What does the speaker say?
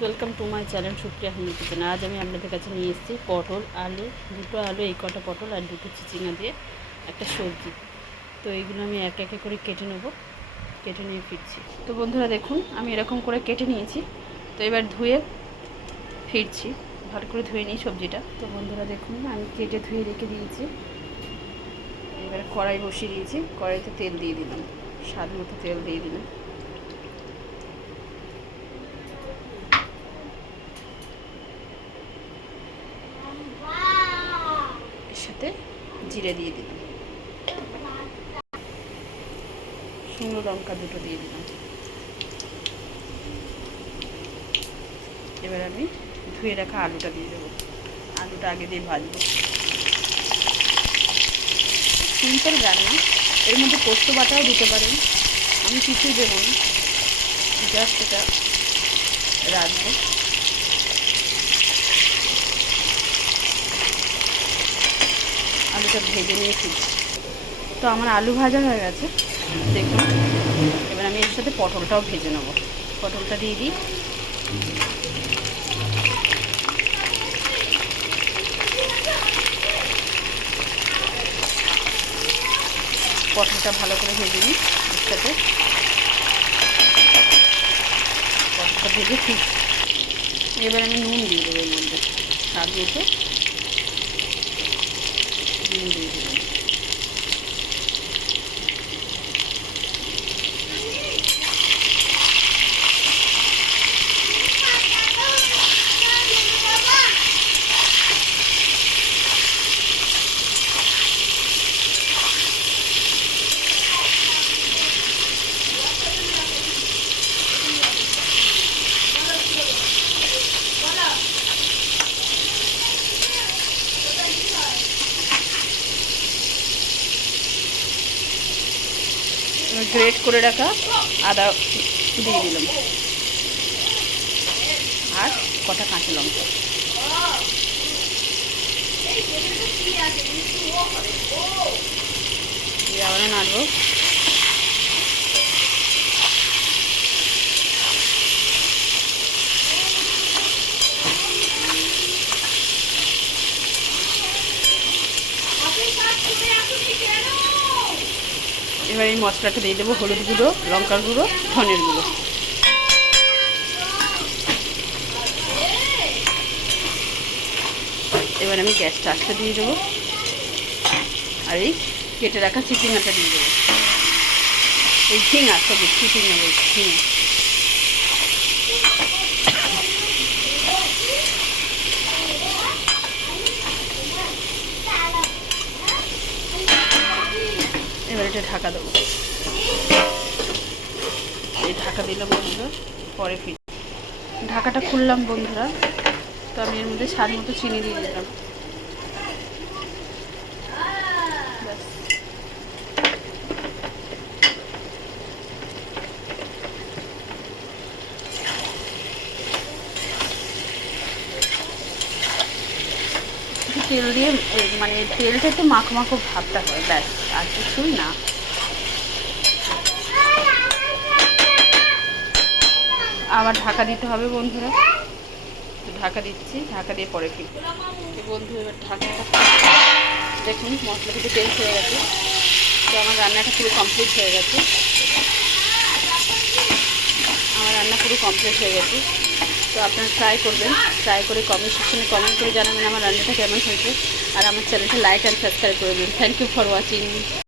Welcome to my channel Supriya Hindi kitchen. আজ আমি আপনাদের কাছে নিয়ে এসেছি পটল আলু, দুটো আলু, এই কটা পটল আর দুটো চিচিঙা দিয়ে একটা সবজি। তো এইগুলো আমি এক একে করে কেটে নেব, কেটে নিয়ে ফিরছি। তো বন্ধুরা দেখুন, আমি এরকম করে কেটে নিয়েছি। তো এবার ধুয়ে ফিরছি, ভালো করে ধুয়ে নিই সবজিটা। তো বন্ধুরা দেখুন, আমি কেটে ধুয়ে রেখে দিয়েছি। এবার কড়াই বসিয়ে দিয়েছি, কড়াইতে তেল দিয়ে দিলাম, স্বাদ মতো তেল দিয়ে দিলাম। সাথে জিরে দিয়ে দিলাম, শুকনো লঙ্কা দুটো দিয়ে দিলাম। এবার আমি ধুয়ে রাখা আলুটা দিয়ে দেবো, আলুটা আগে দিয়ে ভাজবো। সিম্পল রান্না, এর মধ্যে পোস্ত বাটাও দিতে পারেন, আমি কিছুই দেবো না, জাস্ট এটা রাখবো। আলুটা ভেজে নিয়েছি। তো আমার আলু ভাজা হয়ে গেছে দেখুন। এবার আমি এর সাথে পটলটাও ভেজে নেবো, পটলটা দিয়ে দিই। পটলটা ভালো করে ভেজে নিই এর সাথে, পটলটা ভেজে ঠিক। এবার আমি নুন দিয়ে দেবো এর মধ্যে, স্বাদ মতো নুন দিয়ে দেবো। গ্রেট করে রাখা আদা দিয়ে দিলাম আর কটা কাঁচা লঙ্কা। দিয়ে আবার নাড়বো। এবার এই মশলাটা দিয়ে দেবো, হলুদ গুঁড়ো, লঙ্কার গুঁড়ো, ধনের গুঁড়ো। এবার আমি গ্যাসটা আস্তে দিয়ে দেবো আর এই কেটে রাখা চিচিঙাটা দিয়ে দেবো, এই ঝিঙা, সবুজ চিচিঙা বলছি, ঝিঙা। এবার এটা ঢাকা দেবো, এই ঢাকা দিলাম বন্ধুরা, পরে ফির ঢাকাটা খুললাম বন্ধুরা। তো আমি এর মধ্যে স্বাদ মতো চিনি দিয়ে দিলাম। তেল দিয়ে মানে তেলটা একটু মাখো মাখো ভাবটা হয়, ব্যাস, আর কিছুই না। আবার ঢাকা দিতে হবে বন্ধুরা, ঢাকা দিচ্ছি, ঢাকা দিয়ে পরে ফির বন্ধু। এবার ঢাকাটা দেখুন, মশলা থেকে তেল হয়ে গেছে। তো আমার রান্নাটা পুরো কমপ্লিট হয়ে গেছে, আমার রান্না পুরো কমপ্লিট হয়ে গেছে। তো আপনারা ট্রাই করবেন, ট্রাই করে কমেন্ট সেকশনে কমেন্ট করে জানাবেন আমার রান্নাটা কেমন হয়েছে। আর আমার চ্যানেলটা লাইক অ্যান্ড সাবস্ক্রাইব করে দিন। Thank you for watching.